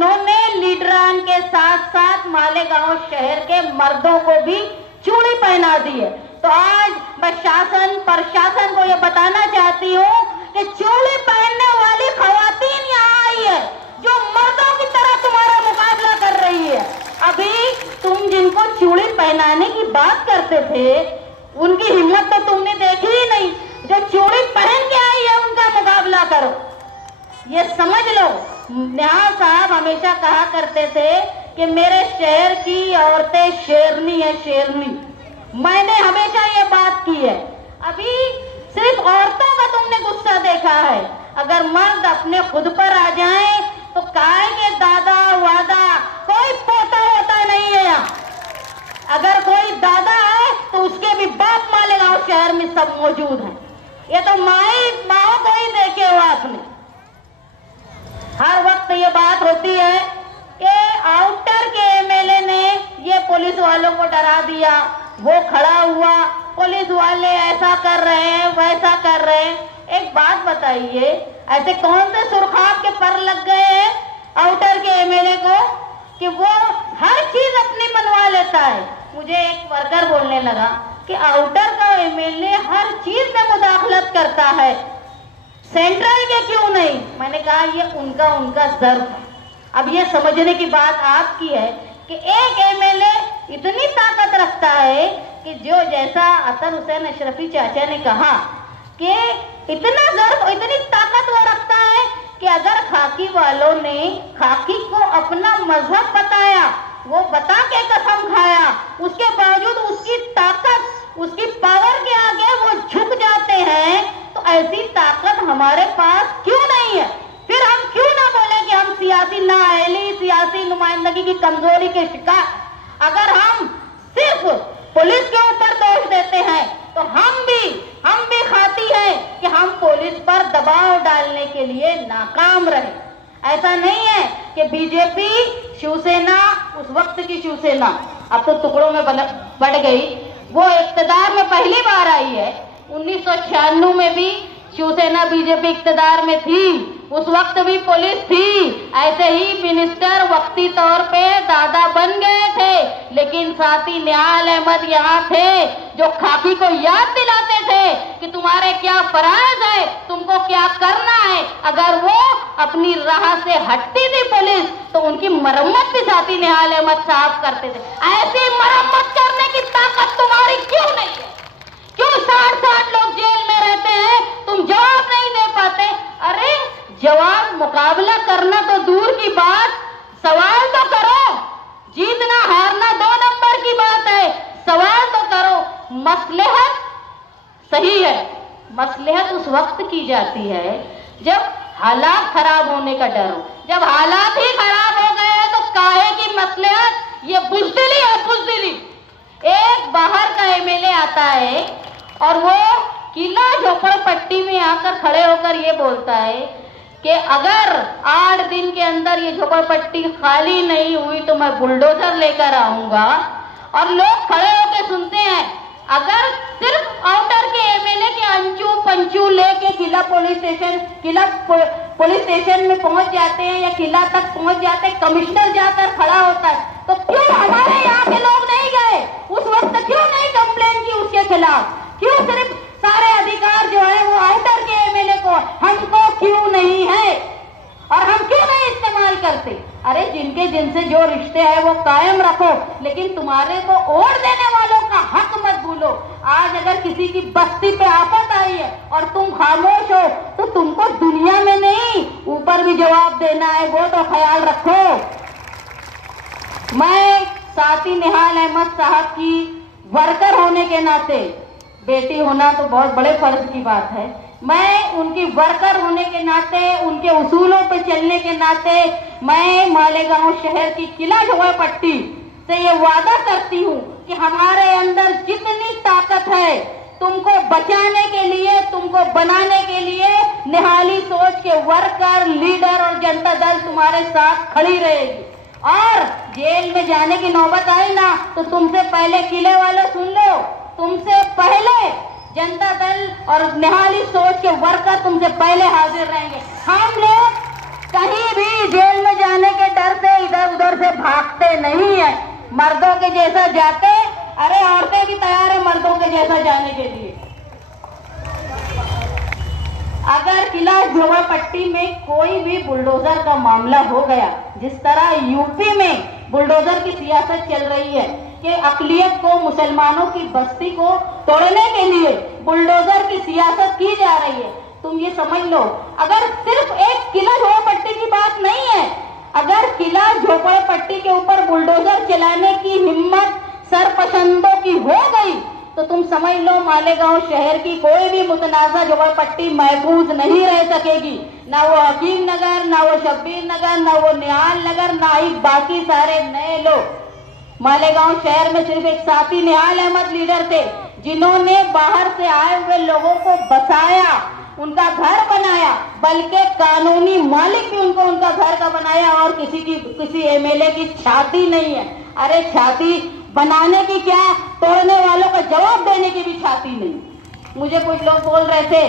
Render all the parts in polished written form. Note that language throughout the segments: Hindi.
उन्होंने लीडरान के साथ साथ मालेगांव शहर के मर्दों को भी चूड़ी पहना दी है। तो आज मैं शासन प्रशासन को यह बताना चाहती हूँ कि चूड़ी पहनने वाली खवातीन यहाँ आई है जो मर्दों की तरह तुम्हारा मुकाबला कर रही है। अभी तुम जिनको चूड़ी पहनाने की बात करते थे उनकी हिम्मत तो तुमने देखी ही नहीं। जो चूड़ी पहन के आई है उनका मुकाबला करो, ये समझ लो। नेहा साहब हमेशा कहा करते थे कि मेरे शहर की औरतें शेरनी है, शेरनी। मैंने हमेशा ये बात की है। अभी सिर्फ औरतों का तुमने गुस्सा देखा है, अगर मर्द अपने खुद पर आ जाएं तो काय के दादा वादा कोई पोता होता नहीं है यहाँ। अगर कोई दादा है तो उसके भी बाप मालेगांव शहर में सब मौजूद हैं। ये तो माओ को ही देखे हो आपने। हर वक्त ये बात होती है कि आउटर के एमएलए ने ये पुलिस वालों को डरा दिया, वो खड़ा हुआ, पुलिस वाले ऐसा कर रहे हैं वैसा कर रहे हैं। एक बात बताइए, ऐसे कौन से सुरखाब के पर लग गए हैं आउटर के एमएलए को कि वो हर चीज अपनी मनवा लेता है। मुझे एक वर्कर बोलने लगा कि आउटर का एमएलए हर चीज में मुदाखलत करता है, सेंट्रल के क्यों नहीं? मैंने कहा ये उनका ज़र्फ है। अब ये समझने की बात आपकी है कि एक एमएलए इतनी ताकत रखता है कि जो जैसा अतर हुसैन अशरफी चाचा ने कहा कि इतना ज़र्फ, इतनी ताकत वो रखता है कि अगर खाकी वालों ने खाकी को अपना मजहब बताया, वो बता के कसम खाया, उसके बावजूद उसकी ताकत, उसकी पावर के आगे वो झुक जाते हैं। तो ऐसी ताकत हमारे पास क्यों नहीं है? फिर हम क्यों ना बोले कि हम सियासी नाअहली, सियासी नुमाइंदगी की कमजोरी के शिकार। अगर हम सिर्फ पुलिस के ऊपर दोष देते हैं तो हम भी खाती हैं कि हम पुलिस पर दबाव डालने के लिए नाकाम रहे। ऐसा नहीं है कि बीजेपी शिवसेना, उस वक्त की शिवसेना अब तो टुकड़ों में बढ़ गई, वो इख्तिदार में पहली बार आई है। 1996 में भी शिवसेना बीजेपी इख्तिदार में थी, उस वक्त भी पुलिस थी। ऐसे ही मिनिस्टर वक्ती तौर पे दादा बन गए थे, लेकिन साथी निहाल अहमद यहाँ थे जो खाकी को याद दिलाते थे कि तुम्हारे क्या फराज है, तुमको क्या करना है। अगर वो अपनी राह से हटती थी पुलिस तो उनकी मरम्मत भी साथी निहाल अहमद साहब करते थे। ऐसी मरम्मत करने की ताकत तुम्हारी क्यों नहीं है? क्यों 60-60 लोग जेल में रहते हैं, तुम जवाब नहीं दे पाते? अरे जवाब, मुकाबला करना तो दूर की बात, सवाल तो करो। जीतना हारना 2 नंबर की बात है, सवाल तो करो। मसलहत सही है, मसलहत उस वक्त की जाती है जब हालात खराब होने का डर हो। जब हालात ही खराब हो गए तो काहे की मसलहत? ये बुज़दिली है, बुज़दिली। एक बाहर का एमएलए आता है और वो किला झोपड़पट्टी में आकर खड़े होकर ये बोलता है कि अगर 8 दिन के अंदर ये झोपड़पट्टी खाली नहीं हुई तो मैं बुलडोजर लेकर आऊंगा। और लोग खड़े होकर सुनते हैं। अगर सिर्फ आउटर के एमएलए के अंचू पंचू लेके किला पुलिस स्टेशन में पहुंच जाते हैं या किला तक पहुंच जाते हैं, कमिश्नर जाकर खड़ा होता है, तो क्यों हमारे यहाँ के लोग नहीं गए? उस वक्त क्यों नहीं कंप्लेन की उसके खिलाफ? क्यों सिर्फ सारे अधिकार जो है वो आउटर के एमएलए को, हमको क्यों नहीं है? और हम क्यों नहीं इस्तेमाल करते? अरे जिनसे जो रिश्ते हैं वो कायम रखो, लेकिन तुम्हारे को ओढ़ देने वालों का हक मत भूलो। आज अगर किसी की बस्ती पे आफत आई है और तुम खामोश हो तो तुमको दुनिया में नहीं ऊपर भी जवाब देना है, वो तो ख्याल रखो। मैं साथी निहाल अहमद साहब की वर्कर होने के नाते, बेटी होना तो बहुत बड़े फर्ज की बात है, मैं उनकी वर्कर होने के नाते, उनके उसूलों पर चलने के नाते मैं मालेगांव शहर की किला झोपड़पट्टी से ये वादा करती हूँ कि हमारे अंदर जितनी ताकत है, तुमको बचाने के लिए, तुमको बनाने के लिए निहाली सोच के वर्कर, लीडर और जनता दल तुम्हारे साथ खड़ी रहेगी। और जेल में जाने की नौबत आई ना तो तुमसे पहले किले वाले सुन लो, तुमसे पहले जनता दल और निहाली सोच के वर्कर तुमसे पहले हाजिर रहेंगे। हम लोग कहीं भी जेल में जाने के डर से इधर उधर से भागते नहीं है, मर्दों के जैसा जाते। अरे औरतें भी तैयार है मर्दों के जैसा जाने के लिए। अगर किला झोपड़पट्टी में कोई भी बुलडोजर का मामला हो गया, जिस तरह यूपी में बुलडोजर की सियासत चल रही है कि अक़लियत को, मुसलमानों की बस्ती को तोड़ने के लिए बुलडोजर की सियासत की जा रही है, तुम ये समझ लो, अगर सिर्फ एक किला झोपड़पट्टी की बात नहीं है, अगर किला झोपड़पट्टी के ऊपर बुलडोजर चलाने की हिम्मत सरपसंदों की हो गई तो तुम समझ लो मालेगांव शहर की कोई भी मुतनाज़ा झोपड़पट्टी महफूज नहीं रह सकेगी। ना वो हकीम नगर, ना वो शब्बीर नगर, ना वो निहाल नगर, ना ही बाकी सारे नए लोग। मालेगांव शहर में सिर्फ एक साथी निहाल अहमद लीडर थे जिन्होंने बाहर से आए हुए लोगों को बसाया, उनका घर बनाया, बल्कि कानूनी मालिक भी उनको उनका घर का बनाया और किसी एमएलए की छाती नहीं है। अरे छाती बनाने की क्या, तोड़ने वालों का जवाब देने की भी छाती नहीं। मुझे कुछ लोग बोल रहे थे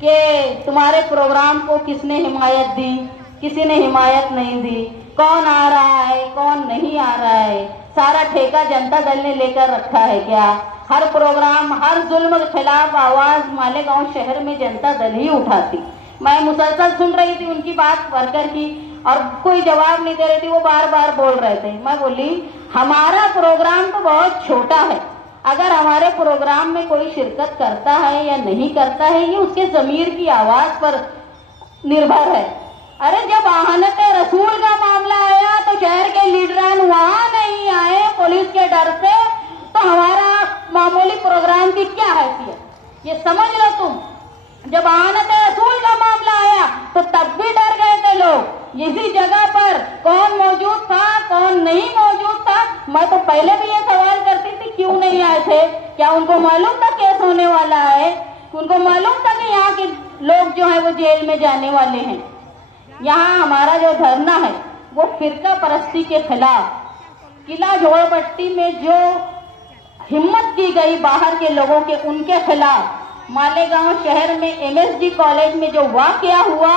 कि तुम्हारे प्रोग्राम को किसने हिमायत दी, किसी ने हिमायत नहीं दी, कौन आ रहा है कौन नहीं आ रहा है, सारा ठेका जनता दल ने लेकर रखा है क्या? हर प्रोग्राम, हर जुल्म के खिलाफ आवाज मालेगांव शहर में जनता दल ही उठाती। मैं मुसलसल सुन रही थी उनकी बात वर्कर की और कोई जवाब नहीं दे रही थी, वो बार बार बोल रहे थे। मैं बोली हमारा प्रोग्राम तो बहुत छोटा है, अगर हमारे प्रोग्राम में कोई शिरकत करता है या नहीं करता है ये उसके ज़मीर की आवाज पर निर्भर है। अरे जब आहनत रसूल का मामला आया तो शहर के लीडरान वहां नहीं आए पुलिस के डर से, तो हमारा मामूली प्रोग्राम की क्या हैसियत, ये समझ लो तुम। जब आहनत रसूल का मामला आया तो तब भी डर गए थे लोग। इसी जगह पर कौन मौजूद था कौन नहीं मौजूद था, मैं तो पहले भी ये सवाल करती थी क्यों नहीं आए थे। क्या उनको मालूम था केस होने वाला है? उनको मालूम था कि यहाँ के लोग जो है वो जेल में जाने वाले हैं। यहाँ हमारा जो धरना है वो फिरका परस्ती के खिलाफ, किला झोपड़पट्टी में जो हिम्मत की गई बाहर के लोगों के, उनके खिलाफ, मालेगांव शहर में एमएसडी कॉलेज में जो वाकया हुआ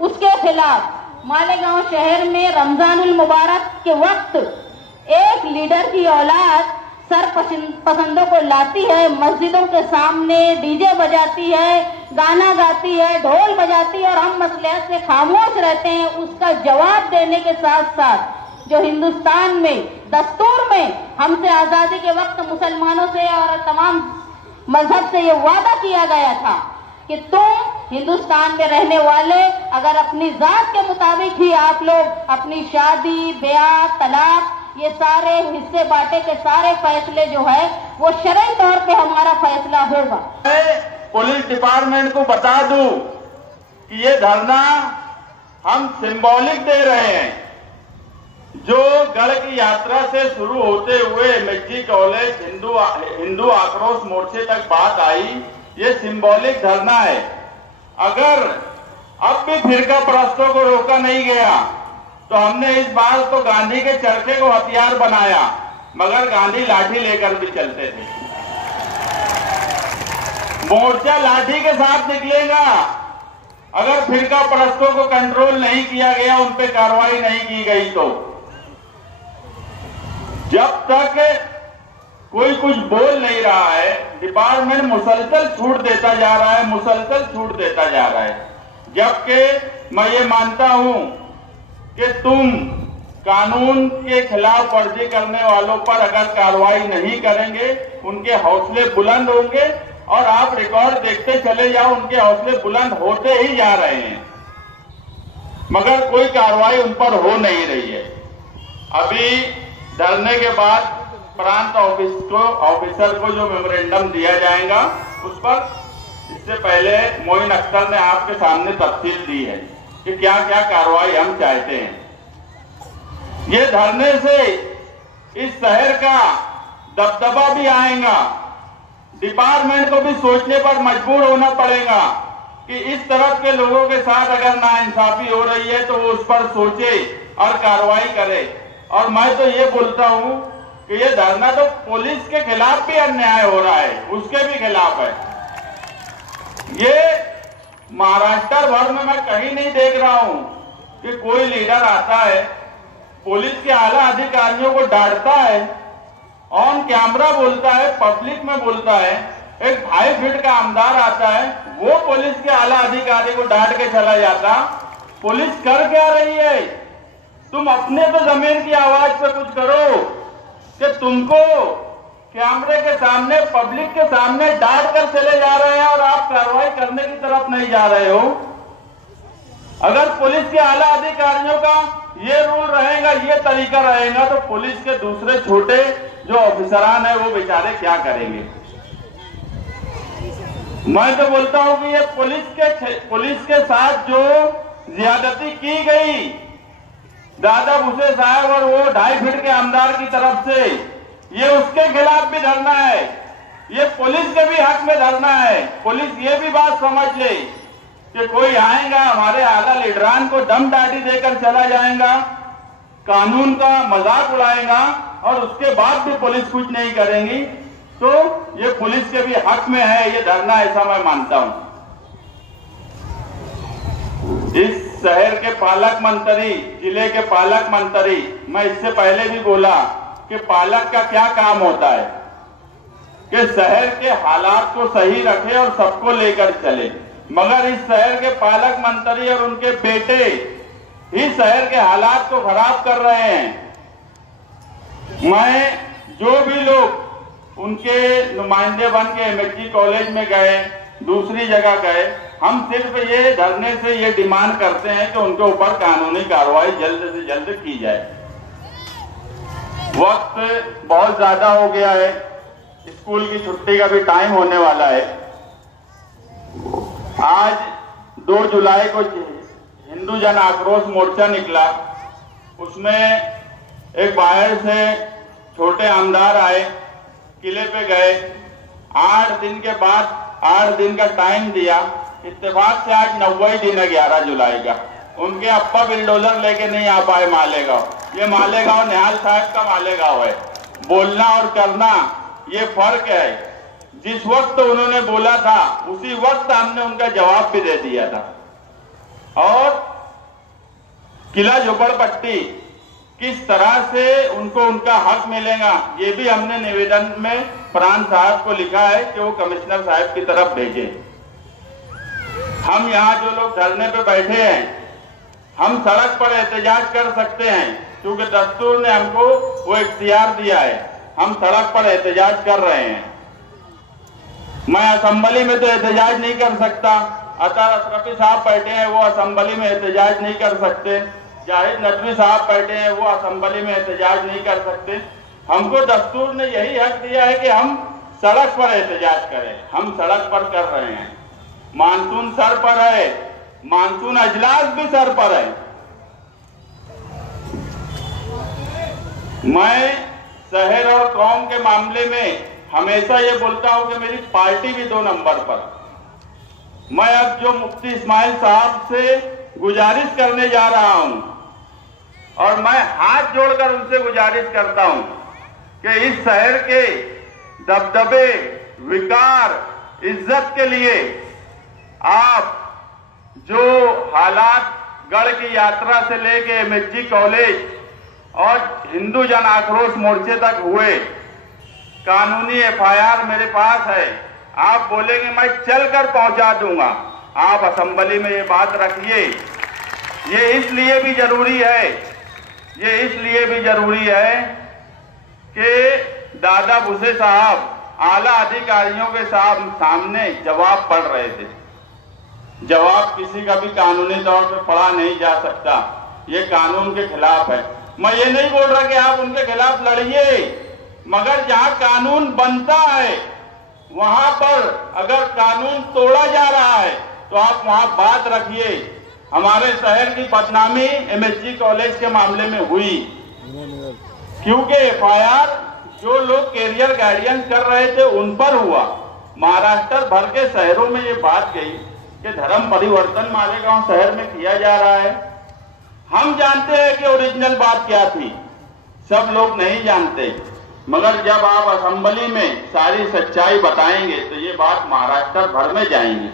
उसके खिलाफ, मालेगांव शहर में रमजानुल मुबारक के वक्त एक लीडर की औलाद सरपसंदों को लाती है, मस्जिदों के सामने डीजे बजाती है, गाना गाती है, ढोल बजाती है और हम मसलियत से खामोश रहते हैं। उसका जवाब देने के साथ साथ जो हिंदुस्तान में दस्तूर में हमसे आज़ादी के वक्त मुसलमानों से और तमाम मजहब से ये वादा किया गया था कि तुम हिंदुस्तान में रहने वाले अगर अपनी जात के मुताबिक ही आप लोग अपनी शादी, ब्याह, तलाक, ये सारे हिस्से बांटे के सारे फैसले जो है वो शरई तौर पे हमारा फैसला होगा। पुलिस डिपार्टमेंट को बता दूं कि ये धरना हम सिंबॉलिक दे रहे हैं। जो गढ़ की यात्रा से शुरू होते हुए एमएसडी कॉलेज हिंदू आक्रोश मोर्चे तक बात आई, ये सिंबॉलिक धरना है। अगर अब भी फिरका परस्तों को रोका नहीं गया तो हमने इस बार तो गांधी के चरखे को हथियार बनाया, मगर गांधी लाठी लेकर भी चलते थे। मोर्चा लाठी के साथ निकलेगा अगर फिरका परस्तों को कंट्रोल नहीं किया गया, उन पे कार्रवाई नहीं की गई तो। जब तक कोई कुछ बोल नहीं रहा है, डिपार्टमेंट मुसलसल छूट देता जा रहा है, मुसलसल छूट देता जा रहा है। जबकि मैं ये मानता हूं कि तुम कानून के खिलाफ वर्जी करने वालों पर अगर कार्रवाई नहीं करेंगे, उनके हौसले बुलंद होंगे और आप रिकॉर्ड देखते चले जाओ, उनके हौसले बुलंद होते ही जा रहे हैं, मगर कोई कार्रवाई उन पर हो नहीं रही है। अभी धरने के बाद प्रांत ऑफिसर को जो मेमोरेंडम दिया जाएगा उस पर इससे पहले मोइन अख्तर ने आपके सामने तफसील दी है कि क्या क्या कार्रवाई हम चाहते हैं। ये धरने से इस शहर का दबदबा भी आएगा, डिपार्टमेंट को भी सोचने पर मजबूर होना पड़ेगा कि इस तरफ के लोगों के साथ अगर नाइंसाफी हो रही है तो वो उस पर सोचे और कार्रवाई करे। और मैं तो ये बोलता हूं कि ये धरना तो पुलिस के खिलाफ भी अन्याय हो रहा है, उसके भी खिलाफ है। ये महाराष्ट्र भर में मैं कहीं नहीं देख रहा हूं कि कोई लीडर आता है, पुलिस के आला अधिकारियों को डांटता है, ऑन कैमरा बोलता है, पब्लिक में बोलता है, एक 2.5 फीट का आमदार आता है, वो पुलिस के आला अधिकारी को डांट के चला जाता। पुलिस कर क्या रही है? तुम अपने तो जमीन की आवाज पे कुछ करो कि तुमको कैमरे के सामने, पब्लिक के सामने डांट कर चले जा रहे हैं और आप कार्रवाई करने की तरफ नहीं जा रहे हो। अगर पुलिस के आला अधिकारियों का ये रूल रहेगा, ये तरीका रहेगा, तो पुलिस के दूसरे छोटे जो ऑफिसरान है वो बेचारे क्या करेंगे? मैं तो बोलता हूं कि ये पुलिस के साथ जो ज्यादती की गई दादा भूसे साहब और वो 2.5 फीट के आमदार की तरफ से, ये उसके खिलाफ भी धरना है, ये पुलिस के भी हक में धरना है। पुलिस ये भी बात समझ ले कि कोई आएगा हमारे आला लीडरान को दम दाढ़ी देकर चला जाएगा, कानून का मजाक उड़ाएगा और उसके बाद भी पुलिस कुछ नहीं करेंगी, तो ये पुलिस के भी हक में है ये धरना, ऐसा मैं मानता हूं। इस शहर के पालक मंत्री, जिले के पालक मंत्री, मैं इससे पहले भी बोला कि पालक का क्या काम होता है कि शहर के हालात को सही रखे और सबको लेकर चले, मगर इस शहर के पालक मंत्री और उनके बेटे ही शहर के हालात को खराब कर रहे हैं। मैं जो भी लोग उनके नुमाइंदे बन के एमएचजी कॉलेज में गए, दूसरी जगह गए, हम सिर्फ ये धरने से ये डिमांड करते हैं कि उनके ऊपर कानूनी कार्रवाई जल्द से जल्द की जाए। वक्त बहुत ज्यादा हो गया है, स्कूल की छुट्टी का भी टाइम होने वाला है। आज 2 जुलाई को हिंदू जन आक्रोश मोर्चा निकला, उसमें एक बाहर से छोटे आमदार आए, किले पे गए, 8 दिन के बाद 8 दिन का टाइम दिया। इत्तेफाक से आज 90 दिन है 11 जुलाई का। उनके अप्पा बिल्डोजर लेके नहीं आ पाए मालेगांव। ये मालेगांव निहाल साहब का मालेगांव है। बोलना और करना ये फर्क है। जिस वक्त उन्होंने बोला था उसी वक्त हमने उनका जवाब भी दे दिया था। और किला झोपड़पट्टी किस तरह से उनको उनका हक मिलेगा, ये भी हमने निवेदन में प्राण साहब को लिखा है कि वो कमिश्नर साहब की तरफ भेजें। हम यहाँ जो लोग धरने पे बैठे हैं, हम सड़क पर एहतजाज कर सकते हैं क्योंकि दस्तूर ने हमको वो इख्तियार दिया है। हम सड़क पर एहतजाज कर रहे हैं। मैं असेंबली में तो एहतजाज नहीं कर सकता। अतार अशरफी साहब बैठे हैं, वो असेंबली में एहतजाज नहीं कर सकते। जाहिद नदवी साहब बैठे हैं, वो असेंबली में एहतजाज नहीं कर सकते। हमको दस्तूर ने यही हक दिया है कि हम सड़क पर एहतजाज करें। हम सड़क पर कर रहे हैं। मानसून सर पर है, मानसून अजलास भी सर पर है। मैं शहर और कौम के मामले में हमेशा ये बोलता हूं कि मेरी पार्टी भी 2 नंबर पर। मैं अब जो मुफ्ती इस्माइल साहब से गुजारिश करने जा रहा हूं और मैं हाथ जोड़कर उनसे गुजारिश करता हूं कि इस शहर के दबदबे, विकार, इज्जत के लिए आप जो हालात गढ़ की यात्रा से लेके एमएचजी कॉलेज और हिंदू जन आक्रोश मोर्चे तक हुए, कानूनी एफआईआर मेरे पास है। आप बोलेंगे मैं चलकर पहुंचा दूंगा, आप असेंबली में ये बात रखिए। ये इसलिए भी जरूरी है, ये इसलिए भी जरूरी है कि दादा भूसे साहब आला अधिकारियों के सामने जवाब पढ़ रहे थे। जवाब किसी का भी कानूनी तौर पे पढ़ा नहीं जा सकता, ये कानून के खिलाफ है। मैं ये नहीं बोल रहा कि आप उनके खिलाफ लड़िए, मगर जहां कानून बनता है वहां पर अगर कानून तोड़ा जा रहा है तो आप वहां बात रखिए। हमारे शहर की बदनामी एमएचजी कॉलेज के मामले में हुई क्योंकि एफआईआर जो लोग कैरियर गाइडेंस कर रहे थे उन पर हुआ। महाराष्ट्र भर के शहरों में ये बात गई कि धर्म परिवर्तन मालेगांव शहर में किया जा रहा है। हम जानते हैं कि ओरिजिनल बात क्या थी, सब लोग नहीं जानते, मगर जब आप असेंबली में सारी सच्चाई बताएंगे तो ये बात महाराष्ट्र भर में जाएंगी।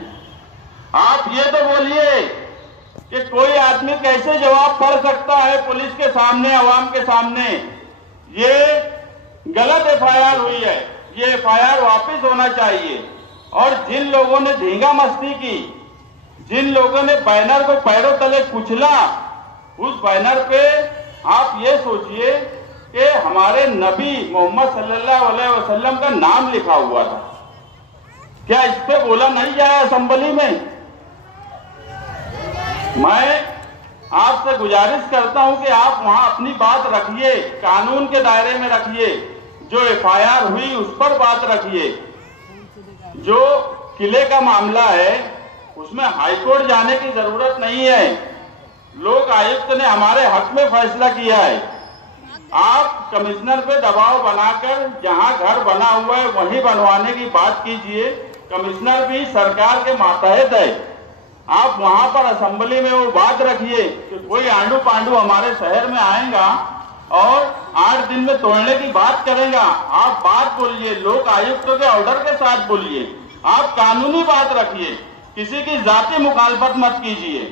आप ये तो बोलिए कि कोई आदमी कैसे जवाब पढ़ सकता है पुलिस के सामने, आवाम के सामने। ये गलत एफआईआर हुई है, ये एफआईआर वापस होना चाहिए। और जिन लोगों ने धींगा मस्ती की, जिन लोगों ने बैनर को पैरों तले कुचला, उस बैनर पे आप ये सोचिए कि हमारे नबी मोहम्मद सल्लल्लाहु अलैहि वसल्लम का नाम लिखा हुआ था। क्या इस पे बोला नहीं जाए असेंबली में? मैं आपसे गुजारिश करता हूं कि आप वहां अपनी बात रखिए, कानून के दायरे में रखिए। जो एफआईआर हुई उस पर बात रखिए। जो किले का मामला है उसमें हाईकोर्ट जाने की जरूरत नहीं है। लोक आयुक्त ने हमारे हक में फैसला किया है। आप कमिश्नर पे दबाव बनाकर जहां घर बना हुआ है वहीं बनवाने की बात कीजिए। कमिश्नर भी सरकार के मातहत है। आप वहां पर असेंबली में वो बात रखिए कि कोई आंडू पांडू हमारे शहर में आएगा और 8 दिन में तोड़ने की बात करेगा। आप बात बोलिए, लोक आयुक्तों के ऑर्डर के साथ बोलिए। आप कानूनी बात रखिए, किसी की जाति मुखालफत मत कीजिए।